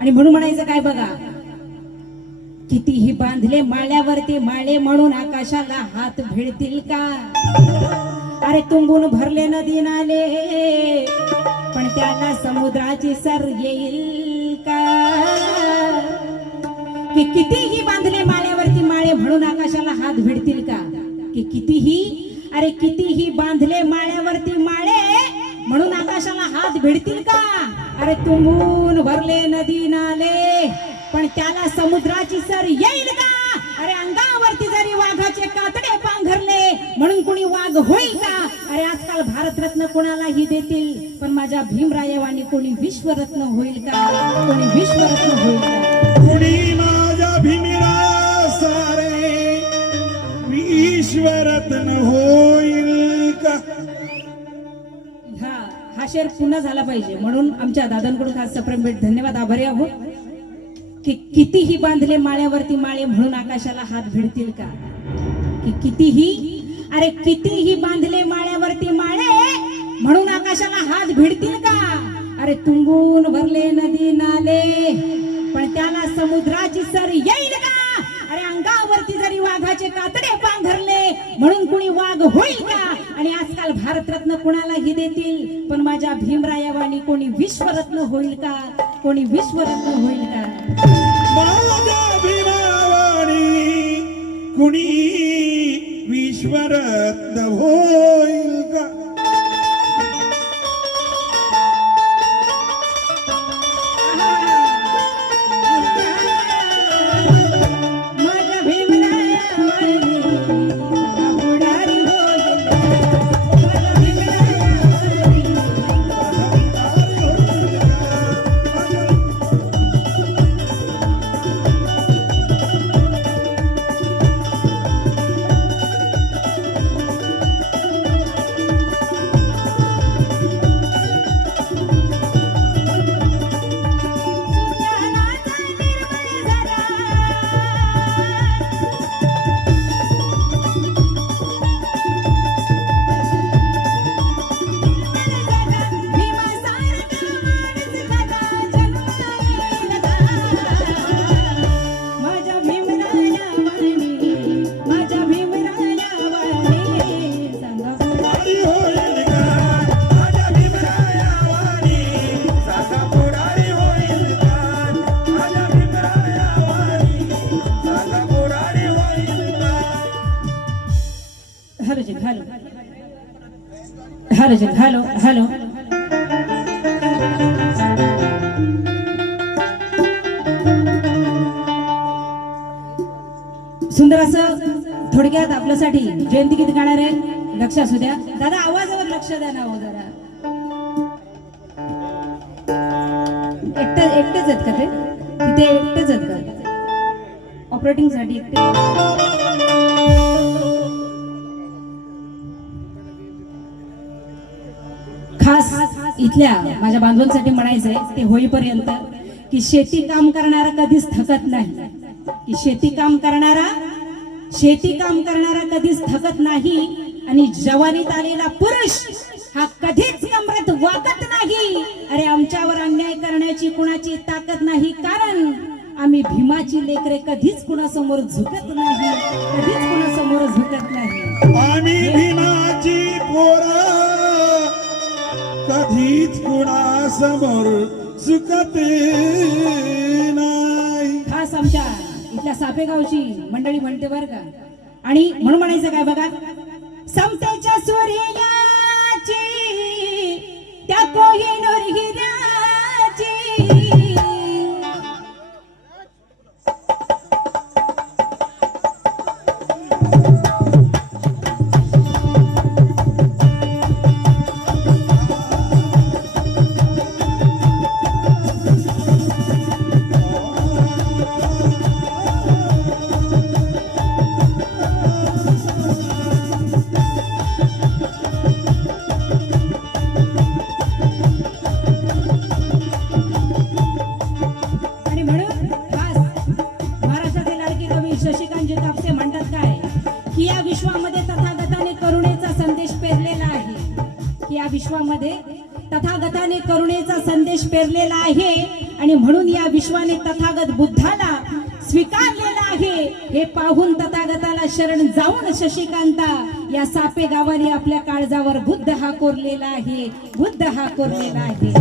आणि म्हणून म्हणायचं काय बघा, कितीही बांधले माळ्यावरती माळे म्हणून आकाशाला हात भिडतील का? अरे तुंबून भरले नदी नाले पण त्याला समुद्राची सर येईल का? की कितीही बांधले माळ्यावरती माळे म्हणून आकाशाला हात भिडतील का? की कितीही बांधले माळ्यावरती माळे म्हणून आकाशाला हात भिडतील का? अरे तुंबून भरले नदी नाले पण त्याला समुद्राची सर येईल का? अरे अंगावरती जरी वाघाचे कातडे पांघरले म्हणून कुणी वाघ होईल का? अरे आजकाल भारतरत्न कोणालाही देतील पण माझ्या भीमरायवानी कोणी विश्वरत्न होईल का? कोणी विश्वरत्न होईल का? कोणी माझ्या भीमराया सारे विश्वरत्न होईल का? हा शेर पुन्हा झाला पाहिजे म्हणून आमच्या दादांकडून खास सप्रेम भेट धन्यवाद, आभारी आहोत. की कितीही बांधले माळ्यावरती माळे म्हणून आकाशाला हात भिडतील का? की कितीही बांधले माळ्यावरती माळे म्हणून आकाशाला हात भिडतील का? अरे तुंबून भरले नदी नाले पण त्याला समुद्राची सर येईल का? अरे अंगावरती जरी वाघाचे कातडे पांघरले म्हणून कुणी वाघ होईल का? आणि आजकाल भारतरत्न कुणालाही देतील पण माझ्या भीमरायवानी कोणी विश्वरत्न होईल का? कोणी विश्वरत्न होईल का? माझ्या भीमरायवानी कुणी विश्वरत्न होईल का? माझ्या भीमरायवानी पुढारी होईल का? माझ्या भीमरायवानी हॅलो हॅलो. सुंदर असं थोडक्यात आपल्यासाठी जयंती गीत गाणार आहे, लक्ष असू द्या. दादा आवाजावर लक्ष द्या ना हो जरा. एकटेच आहेत का ते तिथे? एकटेच आहेत का ऑपरेटिंग साठी एकटे? खास इथल्या माझ्या बांधवांसाठी म्हणायचंय ते होईपर्यंत की शेती काम करणारा कधीच थकत नाही. की शेती काम करणारा कधीच थकत नाही आणि जवानीत आलेला पुरुष हा कधीच कमरेत वाकत नाही. अरे आमच्यावर अन्याय करण्याची कुणाची ताकद नाही कारण आम्ही भीमाची लेकरे कधीच कुणासमोर झुकत नाही. कधीच कुणासमोर झुकत नाही. आम्ही भीमाची पोरं कधीच कुणासमोर झुकत नाही. खास आमच्या इथल्या सापेगावची मंडळी म्हणते बर का. आणि म्हणून म्हणायचं काय बघा, समतेच्या सूर्याची त्या कोहिनूर हिऱ्याची विश्वामध्ये तथागताने करुणेचा संदेश पेरलेला आहे आणि म्हणून या विश्वाने तथागत बुद्धाला स्वीकारलेला आहे हे पाहून तथागताला शरण जाऊन शशिकांता या सापे गावाने आपल्या काळजावर बुद्ध हा कोरलेला आहे, बुद्ध हा कोरलेला आहे.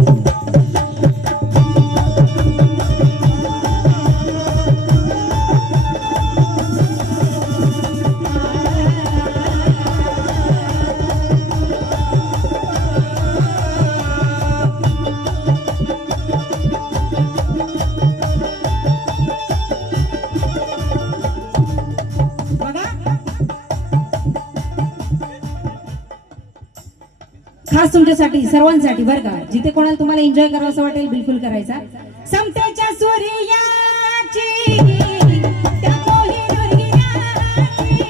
खास तुमच्यासाठी सर्वांसाठी बरं का, जिथे कोणाला तुम्हाला एन्जॉय करावं असं वाटेल बिलकुल करायचा. समतेच्या सूर्याची त्या कोहिनूर हिऱ्याची,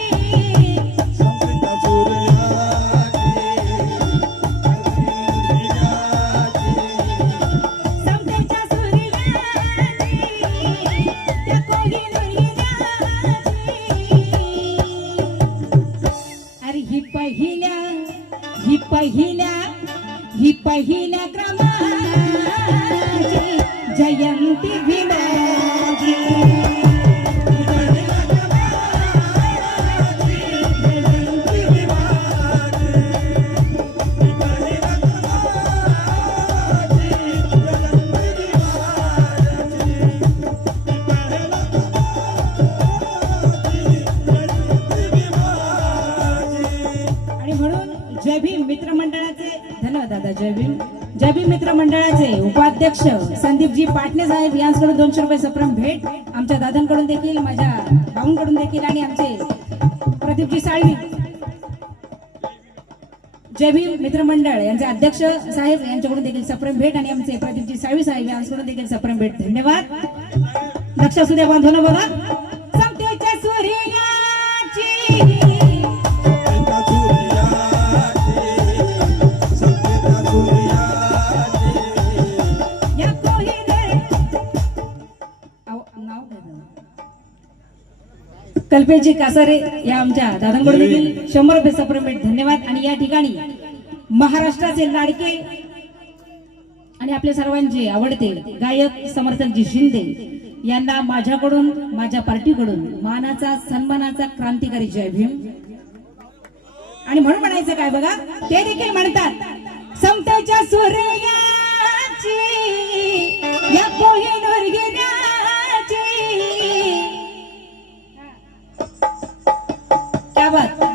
समतेच्या समतेच्या सूर्याची त्या कोहिनूर हिऱ्याची. अरे ही पहिल्या क्रमाची जयंती भीमाची. आणि म्हणून जय भीम मित्रमंडळाचे धन्यवाद दादा. जय भीम मित्रमंडळाचे उपाध्यक्ष संदीपजी पाटणे साहेब यांच्याकडून 200 रुपये सप्रम भेट, आमच्या दादांकडून देखील, माझ्या भाऊंकडून देखील आणि आमचे प्रदीपजी साळवी जय भीम मित्रमंडळ यांचे अध्यक्ष साहेब यांच्याकडून देखील सप्रम भेट आणि आमचे प्रदीपजी साळवी साहेब यांच्याकडून देखील सप्रम भेट. धन्यवाद. लक्ष असू द्या बांधवनो बघा. समतेच्या सूर्याची कल्पेशजी कासारे या आमच्या दादांकडून देखील 100 रुपये सप्रम भेट. धन्यवाद. आणि या ठिकाणी महाराष्ट्राचे लाडके आणि आपल्या सर्वांचे आवडते गायक समर्थनजी शिंदे यांना माझ्याकडून, माझ्या पार्टीकडून मानाचा सन्मानाचा क्रांतिकारी जय भीम. आणि म्हणून म्हणायचं काय बघा, ते देखील म्हणतात समतेच्या सूर्याची या कोहिनूर हिऱ्याची. क्या बात.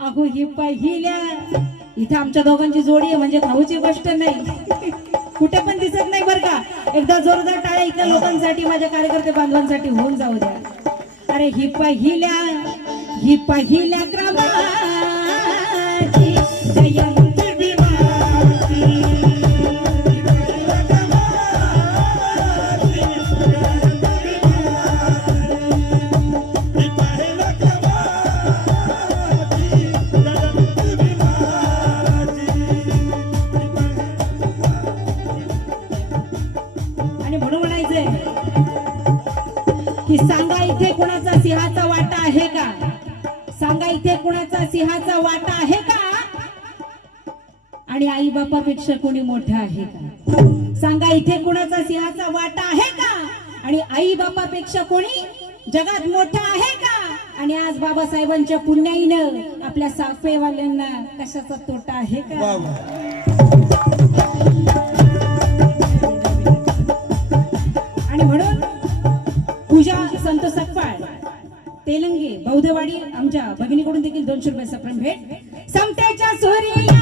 अहो ही पहिल्या इथे आमच्या दोघांची जोडी आहे म्हणजे खाऊची गोष्ट नाही, कुठे पण दिसत नाही बरं का. एकदा जोरदार टाळ्या इथल्या लोकांसाठी, माझ्या कार्यकर्ते बांधवांसाठी होऊन जाऊ द्या. अरे ही पहिल्या क्रमाची जयंती भीमाची. की सांगा इथे कुणाचा सिंहाचा वाटा आहे का, सांगा इथे कुणाचा सिंहाचा वाटा आहे का, आणि आई बापापेक्षा कोणी मोठा आहे का. सांगा इथे कुणाचा सिंहाचा वाटा आहे का, आणि आई बापापेक्षा कोणी जगात मोठा आहे का. आणि आज बाबासाहेबांच्या पुण्याईनं आपल्या साफेवाल्यांना कशाचा तोटा आहे का. आणि म्हणून पूजा संतोष सकपाळ तेलंगे बौद्धवाडी आमच्या भगिनीकडून देखील 200 रुपये सप्रम भेट. समतेच्या सूर्याची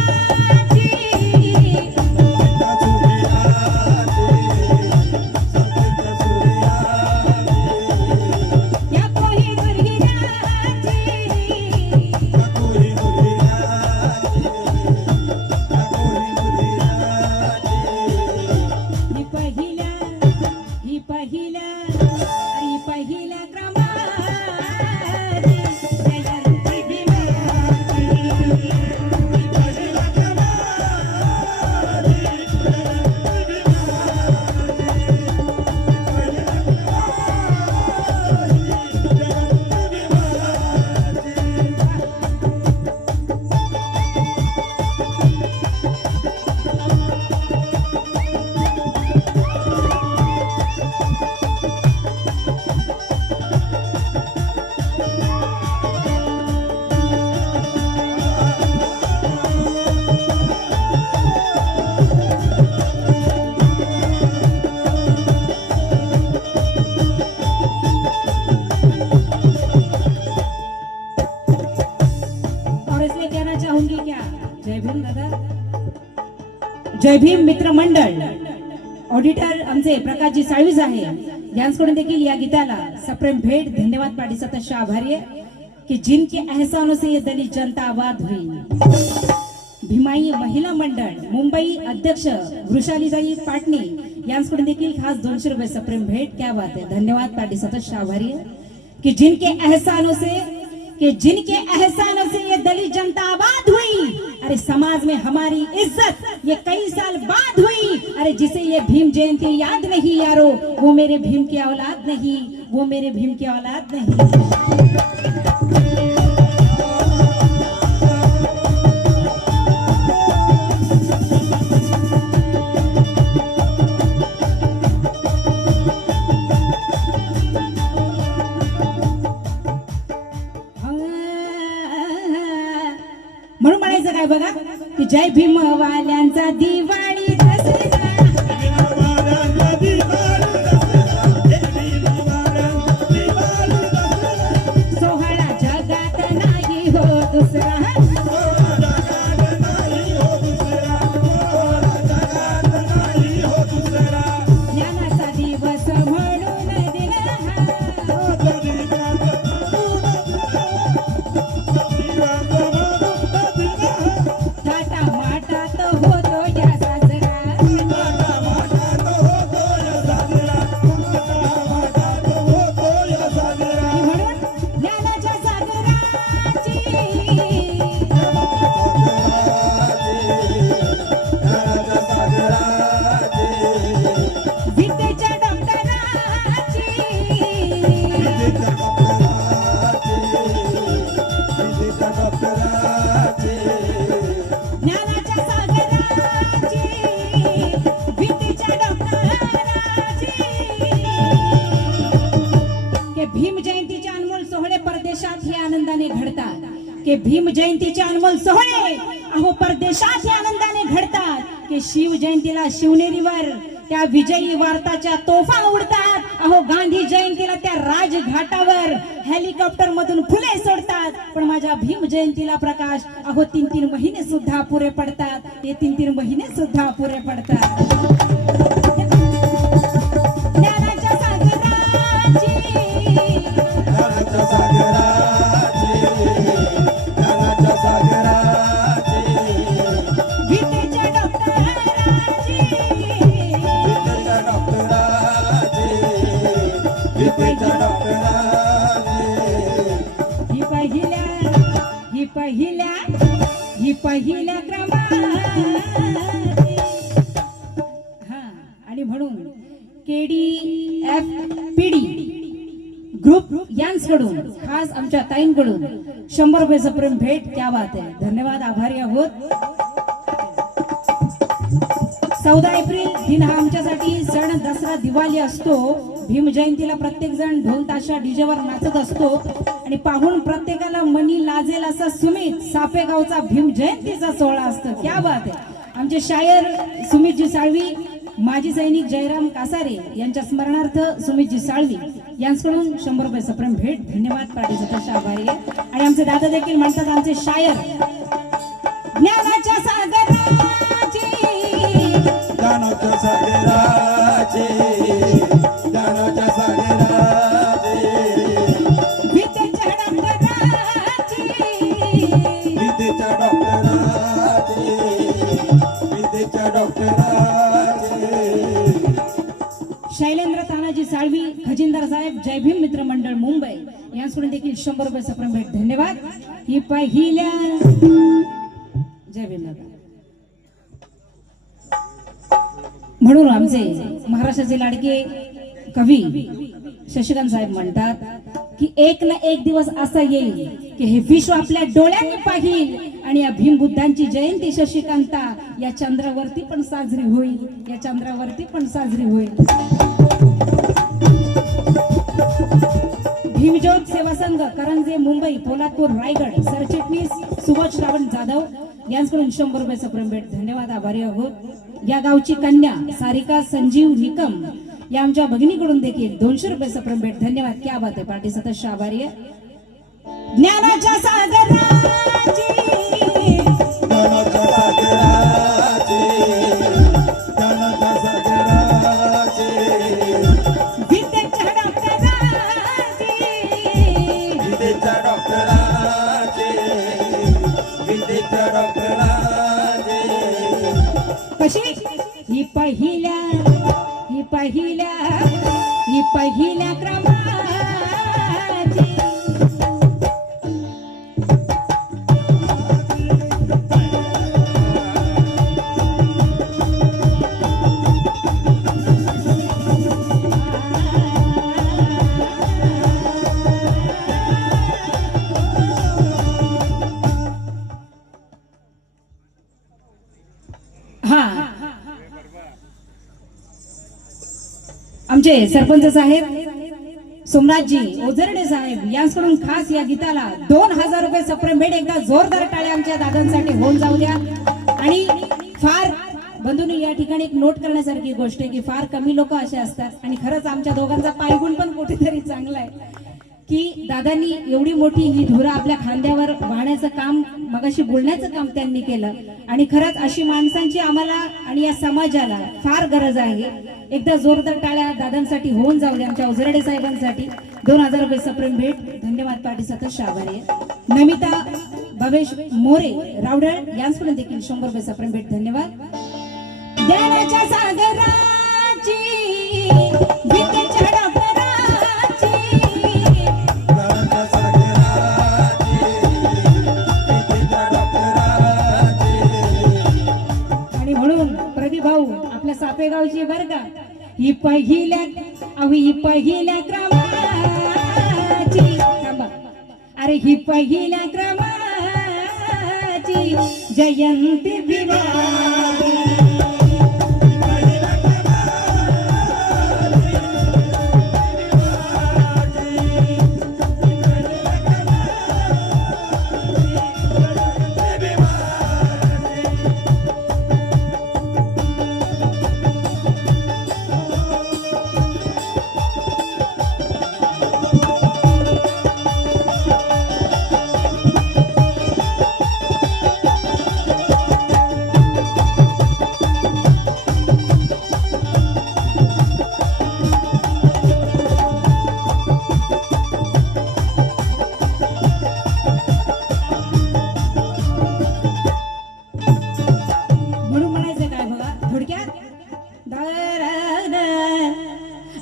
पहिल्या क्रमांकाची जयंती भीमाची. और इसलिए कहना चाहूंगी क्या, जय भीम दादा, जय भीम मित्र मंडळ. ऑडिटर आमचे प्रकाशजी साळवीज आहे, यांच्याकडून देखील या गीताला सप्रेम भेट धन्यवाद पाठी सतत आभारी आहे कि जिनके एहसानों से ये दलित जनता आबाद हुई. भीमाई महिला मंडळ मुंबई अध्यक्ष वृषालीजाई पाटणी यांच्याकडून देखील खास 200 रुपये सप्रेम भेट. क्या बात है, धन्यवाद पाठी सतत आभारी है कि जिनके एहसानों से ये दलित जनता आबाद हुई. अरे समाज में हमारी इज्जत ये कई साल बाद हुई. अरे जिसे ये भीम जयंती याद नहीं यारो, वो मेरे भीम की औलाद नहीं, वो मेरे भीम की औलाद नहीं. म्हणून म्हणायचं काय बघा की जय भीम वाल्यांचा दिवाळी दसरा, सोहळा जगात नाही हो दुसरा. ज्ञानाचा दिवस म्हणून दिला थाटामाटात होतो या साजरा. म्हणून ज्ञानाच्या सागराची विद्येच्या डॉक्टराची ज्ञानाच्या सागराची विद्येच्या डॉक्टराची. के भीम जयंतीचे अनमोल सोहळे परदेशात हे आनंदाने घडतात. के भीम जयंतीचे अनमोल सोहळे अहो परदेशात हे आनंदाने घडतात. के शिव जयंतीला शिवनेरीवर त्या विजयी वार्ताच्या तोफा उडतात. अहो गांधी जयंतीला त्या राजघाटावर हेलिकॉप्टर मधून फुले सोडतात. पण माझ्या भीम जयंतीला प्रकाश अहो 3-3 महिने सुद्धा पुरे पडतात. ते 3-3 महिने सुद्धा पुरे पडतात. ज्ञानाच्या सागराची विद्येच्या डॉक्टराची ही पहिल्या क्रमांकाची. हा आणि म्हणून KDFPD ग्रुप यांच्याकडून खास आमच्या ताईंकडून 100 रुपये सप्रेम भेट. क्या बात आहे, धन्यवाद, आभारी आहोत. 14 एप्रिल दिन हा आमच्यासाठी सण दसरा दिवाळी असतो. भीम जयंतीला प्रत्येक जण ढोल ताशा डीजेवर नाचत असतो आणि पाहून प्रत्येकाला मनी लाजेल असा सुमित सापेगावचा भीम जयंतीचा सोहळा असतो. क्या बात आहे. आमचे शायर सुमितजी साळवी, माजी सैनिक जयराम कासारे यांच्या स्मरणार्थ सुमितजी साळवी यांच्याकडून 100 रुपये सप्रेम भेट. धन्यवाद पाटील सतत आभारी आहे. आणि आमचे दादा देखील म्हणतात आमचे शायर ज्ञानाच्या सागराची ज्ञानाच्या सागराची विद्येच्या डॉक्टराची. शैलेंद्र ताना तानाजी साळवी खजिनदार साहेब जय भीम मित्र मंडळ मुंबई यांच्याकडून देखील 100 रुपये सप्रम भेट धन्यवाद. ही पहिल्या जय भीम दादा. म्हणून आमचे महाराष्ट्राचे लाडके कवी शशिकांत साहेब म्हणतात की एक ना एक दिवस असा येईल की हे विश्व आपल्या डोळ्यांनी पाहिल आणि या भीमबुद्धांची जयंती शशिकांता या चंद्रावरती पण साजरी होईल, या चंद्रावरती पण साजरी होईल. भीमज्योत सेवा संघ करंजे मुंबई पोलादपूर रायगड सरचिटणीस सुभाष श्रावण जाधव यांच्याकडून 100 रुपये सप्रम भेट धन्यवाद. आभारी आहोत. या गावची कन्या सारिका संजीव निकम या आमच्या भगिनीकडून देखील 200 रुपये सप्रम भेट धन्यवाद. क्या बात आहे. पार्टी सतत आभारी आहे. ज्ञानाच्या सागराची ज्ञानाच्या सागराचे ज्ञानाच्या सागराचे विद्येच्या डॉक्टराची विद्येच्या डॉक्टराचे विद्येच्या डॉक्टराचे कशी ही पहिल्या क्रमाची. हा आमचे सरपंच साहेब सोमनाथजी ओझरडे साहेब यांच्याकडून खास या गीताला 2000 रुपये सप्रम भेट. एकदा जोरदार टाळ्या आमच्या दादांसाठी होऊन जाऊ द्या. आणि फार बंधूंनी या ठिकाणी एक नोट करण्यासारखी गोष्ट आहे की फार कमी लोक असे असतात आणि खरंच आमच्या दोघांचा पायगुण पण कुठेतरी चांगला आहे की दादांनी एवढी मोठी ही धुरा आपल्या खांद्यावर वाहण्याचं काम मगाशी बोलण्याचं काम त्यांनी केलं. आणि खरंच अशी माणसांची आम्हाला आणि या समाजाला फार गरज आहे. एकदा जोरदार टाळ्या दादांसाठी होऊन जाऊ द्या. आमच्या ओझरडे साहेबांसाठी 2000 रुपये सप्रम भेट धन्यवाद. पार्टी सतत आभारी आहे. नमिता भवेश मोरे रावडळ यांच्याकडून देखील 100 रुपये सप्रम भेट धन्यवाद. ज्ञानाच्या सागराची विद्येच्या डॉक्टराची ज्ञानाच्या सागराचे विद्येच्या डॉक्टराचे आणि म्हणून प्रदीप भाऊ आपल्या सापेगावची बरं का ही पहिल्या क्रमाची. थांबा. अरे ही पहिल्या क्रमाची जयंती दिवाळी.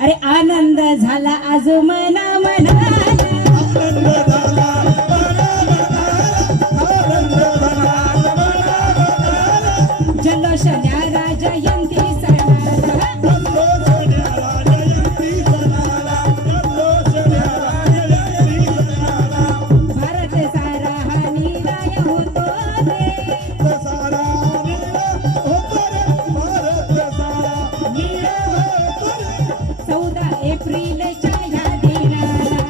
अरे आनंद झाला आज मना मनाला. आनंद झाला आनंद झाला जल्लोष न्यारा जयंती सणाला. जल्लोष न्यारा जयंती सणाला जल्लोष न्यारा जयंती सणाला भारत सारा हा निराय होतो रे. सारा नीरा होतो रे भारत सारा नीरा होतो रे. 14 एप्रिलच्या या दिनाला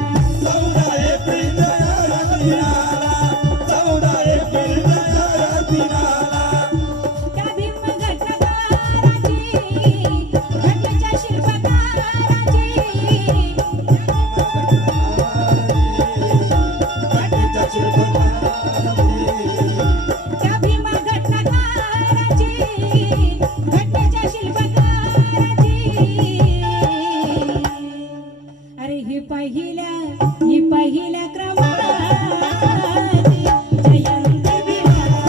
14 एप्रिलच्या या दिनाला 14 एप्रिलच्या या दिनाला त्या भीम घटनाकाराची घटनेच्या शिल्पकाराची घटनेच्या शिल्पकाराची त्या भीम घटनाकाराची घटनेच्या शिल्पकाराची. अरे ही पहिल्या क्रमाची जयंती दिवाळी.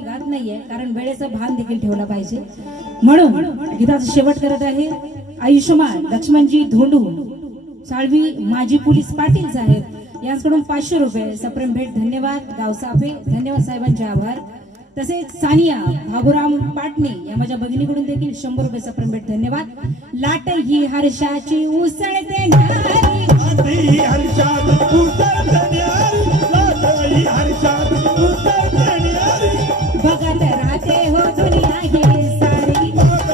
मी गात नाहीये, कारण वेळेचं भान देखील ठेवलं पाहिजे. म्हणून गीताचा शेवट करत आहे. आयुष्यमान लक्ष्मणजी धोंडू साळवी माजी पोलीस पाटील साहेब यांच्याकडून 500 रुपये सप्रेम भेट. धन्यवाद गावसाफे, धन्यवाद साहेबांचे आभार. तसेच सानिया बाबूराम पाटणे या माझ्या भगिनीकडून देखील 100 रुपये सप्रेम भेट. धन्यवाद. लाट ही हर्षाची उसळते न्यारी, लाटही हर्षात उसळते न्यारी, लाटही हर्षात उसळते न्यारी. बघत राहते हो दुनिया ही सारी, बघत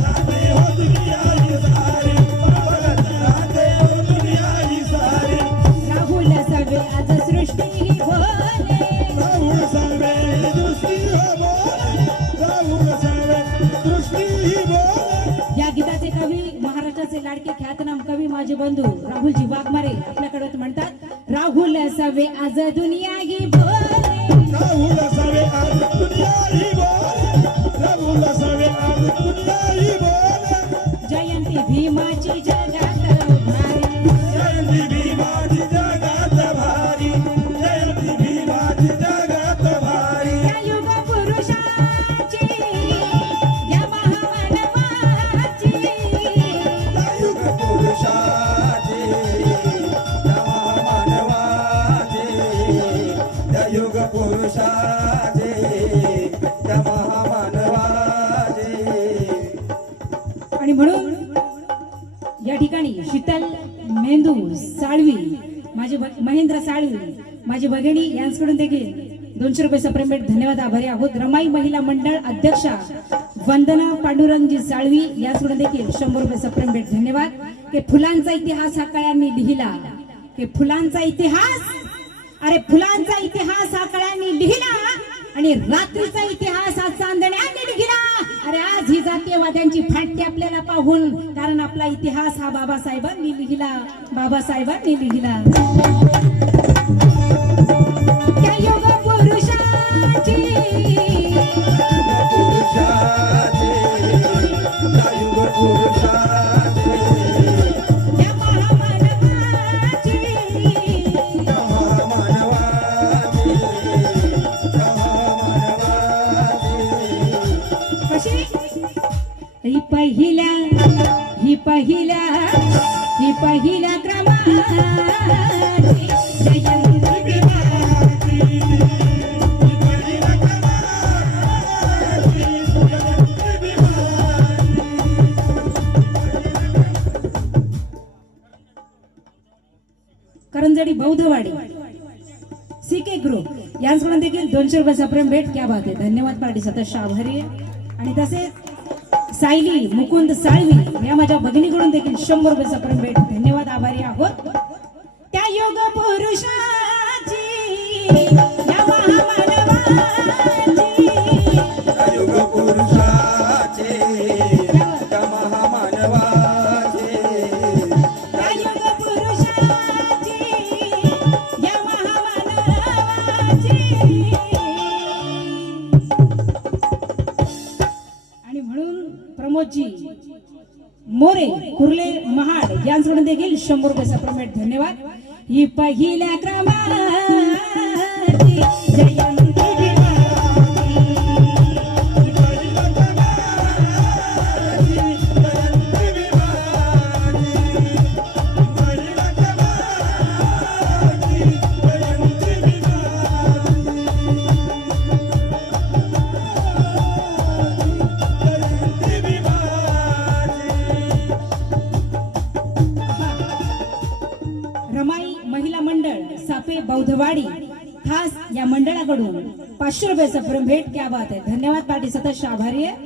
राहते हो दुनिया ही सारी, बघत राहते हो दुनिया ही सारी. राहुल सवे आज सृष्टी ही बोले, राहुल सर्वे दृष्टी हो बोले, राहुल सर्वे दृष्टी ही बोले. या गीताचे कवी महाराष्ट्राचे लाडके ख्यातनाम कवी माझे बंधू राहुलजी वाघमारे आपल्याकडे म्हणतात. राहुल सवे आज दुनिया ही बोले, राहुल सर्वे आज दुनिया ही बोले, राहुल सर्वे आज दुनिया ही बोले. जयंती भीमाची जगात भारी, जयंती भीमाची जगात भारी, जयंती भीमाची जगात भारी. या युग पुरुषाची, या महामानवाची, या युग पुरुषाचे, या महामानवाचे, या युग पुरुषाचे, या महामानवाचे. आणि म्हणून या ठिकाणी शीतल मेंदू साळवी माझे महेंद्र साळवी माझी भगिनी यांच्याकडून देखील 200 रुपये सप्रेम भेट. धन्यवाद आभारी आहोत. रमाई महिला मंडळ अध्यक्षा वंदना पांडुरंगजी साळवी यांच्याकडून देखील 100 रुपये सप्रेम भेट. धन्यवाद. की फुलांचा इतिहास हा काळ्यांनी लिहिला, की फुलांचा इतिहास, अरे फुलांचा इतिहास हा काळ्यांनी लिहिला आणि रात्रीचा इतिहास हा चांदण्याने लिहिला. अरे आज ही जातीयवाद्यांची फाटती आपल्याला पाहून, कारण आपला इतिहास हा बाबासाहेबांनी लिहिला, बाबासाहेबांनी लिहिला. त्या युग पुरुषाची, पुरुषाचे, या युग पुरुषाचे, या महामानवाची, या महामानवाचे, या महामानवाचे. कशी ही पहिल्या क्रमाची जयंती करंजडी बौद्धवाडी सीके ग्रुप यांच्याकडून देखील 200 रुपये सप्रेम भेट. क्या बात आहे. धन्यवाद पार्टी सदस्य आभारी आहे. आणि तसेच सायली मुकुंद साळवी या माझ्या भगिनीकडून देखील 100 रुपये सप्रेम भेट. धन्यवाद आभारी आहोत. त्या योग पुरुषाची, या महामानवाची, या युग पुरुषाचे, या महामानवाचे, या योग पुरुषाची, या महामानवाची. आणि म्हणून प्रमोदजी मोरे कुर्ले महाड यांच्याकडून देखील 100 रुपये सप्रेम भेट. धन्यवाद. ही पहिल्या क्रमाची जयंती रमाई महिला मंडळ सापे बौद्धवाडी खास या मंडळाकडून 500 रुपये सप्रेम भेट. क्या बात आहे. धन्यवाद पार्टी सदस्य आभारी आहे.